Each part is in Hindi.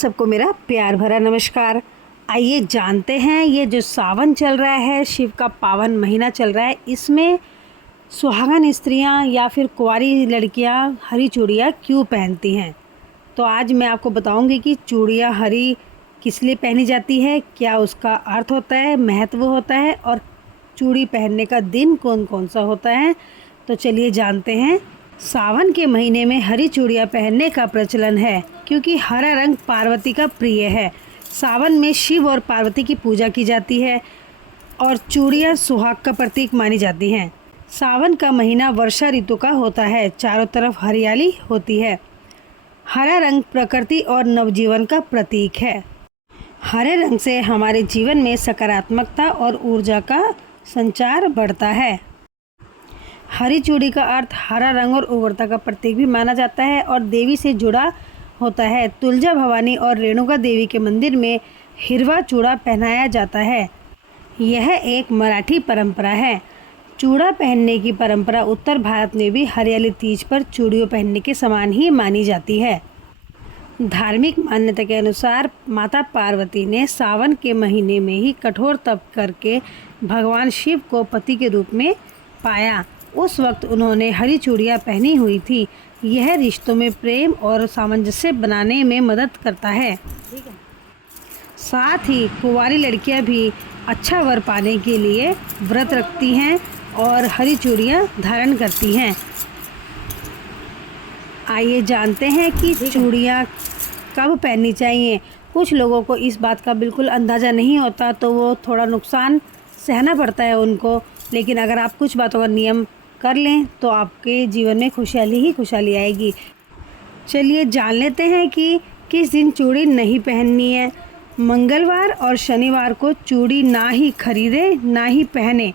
सबको मेरा प्यार भरा नमस्कार। आइए जानते हैं, ये जो सावन चल रहा है, शिव का पावन महीना चल रहा है, इसमें सुहागन स्त्रियां या फिर कुंवारी लड़कियां हरी चूड़ियाँ क्यों पहनती हैं। तो आज मैं आपको बताऊंगी कि चूड़ियाँ हरी किस लिए पहनी जाती है, क्या उसका अर्थ होता है, महत्व होता है और चूड़ी पहनने का दिन कौन कौन सा होता है। तो चलिए जानते हैं। सावन के महीने में हरी चूड़ियाँ पहनने का प्रचलन है क्योंकि हरा रंग पार्वती का प्रिय है। सावन में शिव और पार्वती की पूजा की जाती है और चूड़ियाँ सुहाग का प्रतीक मानी जाती हैं। सावन का महीना वर्षा ऋतु का होता है, चारों तरफ हरियाली होती है। हरा रंग प्रकृति और नवजीवन का प्रतीक है। हरे रंग से हमारे जीवन में सकारात्मकता और ऊर्जा का संचार बढ़ता है। हरी चूड़ी का अर्थ हरा रंग और उर्वरता का प्रतीक भी माना जाता है और देवी से जुड़ा होता है। तुलजा भवानी और रेणुका देवी के मंदिर में हिरवा चूड़ा पहनाया जाता है। यह एक मराठी परंपरा है। चूड़ा पहनने की परंपरा उत्तर भारत में भी हरियाली तीज पर चूड़ियों पहनने के समान ही मानी जाती है। धार्मिक मान्यता के अनुसार माता पार्वती ने सावन के महीने में ही कठोर तप करके भगवान शिव को पति के रूप में पाया। उस वक्त उन्होंने हरी चूड़ियाँ पहनी हुई थी। यह रिश्तों में प्रेम और सामंजस्य बनाने में मदद करता है। साथ ही कुंवारी लड़कियां भी अच्छा वर पाने के लिए व्रत रखती हैं और हरी चूड़ियाँ धारण करती हैं। आइए जानते हैं कि चूड़ियाँ कब पहननी चाहिए। कुछ लोगों को इस बात का बिल्कुल अंदाज़ा नहीं होता, तो वो थोड़ा नुकसान सहना पड़ता है उनको। लेकिन अगर आप कुछ बातों का नियम कर लें तो आपके जीवन में खुशहाली ही खुशहाली आएगी। चलिए जान लेते हैं कि किस दिन चूड़ी नहीं पहननी है। मंगलवार और शनिवार को चूड़ी ना ही खरीदे ना ही पहने,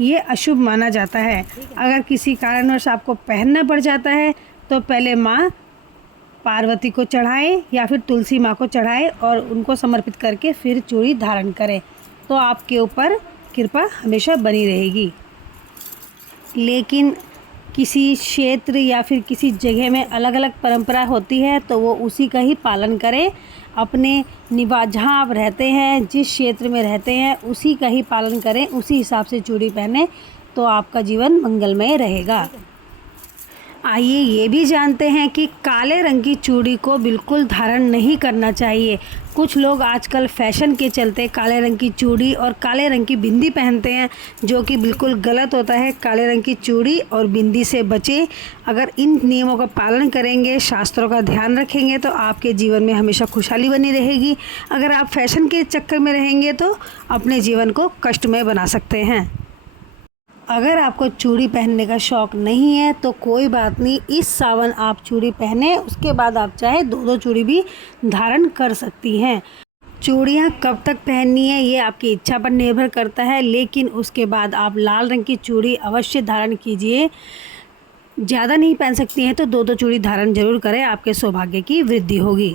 ये अशुभ माना जाता है। अगर किसी कारणवश आपको पहनना पड़ जाता है तो पहले माँ पार्वती को चढ़ाएं या फिर तुलसी माँ को चढ़ाएं और उनको समर्पित करके फिर चूड़ी धारण करें, तो आपके ऊपर कृपा हमेशा बनी रहेगी। लेकिन किसी क्षेत्र या फिर किसी जगह में अलग अलग परंपरा होती है, तो वो उसी का ही पालन करें। अपने निवास जहाँ आप रहते हैं, जिस क्षेत्र में रहते हैं, उसी का ही पालन करें, उसी हिसाब से चूड़ी पहने, तो आपका जीवन मंगलमय रहेगा। आइए ये भी जानते हैं कि काले रंग की चूड़ी को बिल्कुल धारण नहीं करना चाहिए। कुछ लोग आजकल फैशन के चलते काले रंग की चूड़ी और काले रंग की बिंदी पहनते हैं, जो कि बिल्कुल गलत होता है। काले रंग की चूड़ी और बिंदी से बचें। अगर इन नियमों का पालन करेंगे, शास्त्रों का ध्यान रखेंगे, तो आपके जीवन में हमेशा खुशहाली बनी रहेगी। अगर आप फैशन के चक्कर में रहेंगे तो अपने जीवन को कष्टमय बना सकते हैं। अगर आपको चूड़ी पहनने का शौक़ नहीं है तो कोई बात नहीं, इस सावन आप चूड़ी पहने, उसके बाद आप चाहे दो चूड़ी भी धारण कर सकती हैं। चूड़ियाँ कब तक पहननी है ये आपकी इच्छा पर निर्भर करता है, लेकिन उसके बाद आप लाल रंग की चूड़ी अवश्य धारण कीजिए। ज़्यादा नहीं पहन सकती हैं तो दो चूड़ी धारण जरूर करें, आपके सौभाग्य की वृद्धि होगी।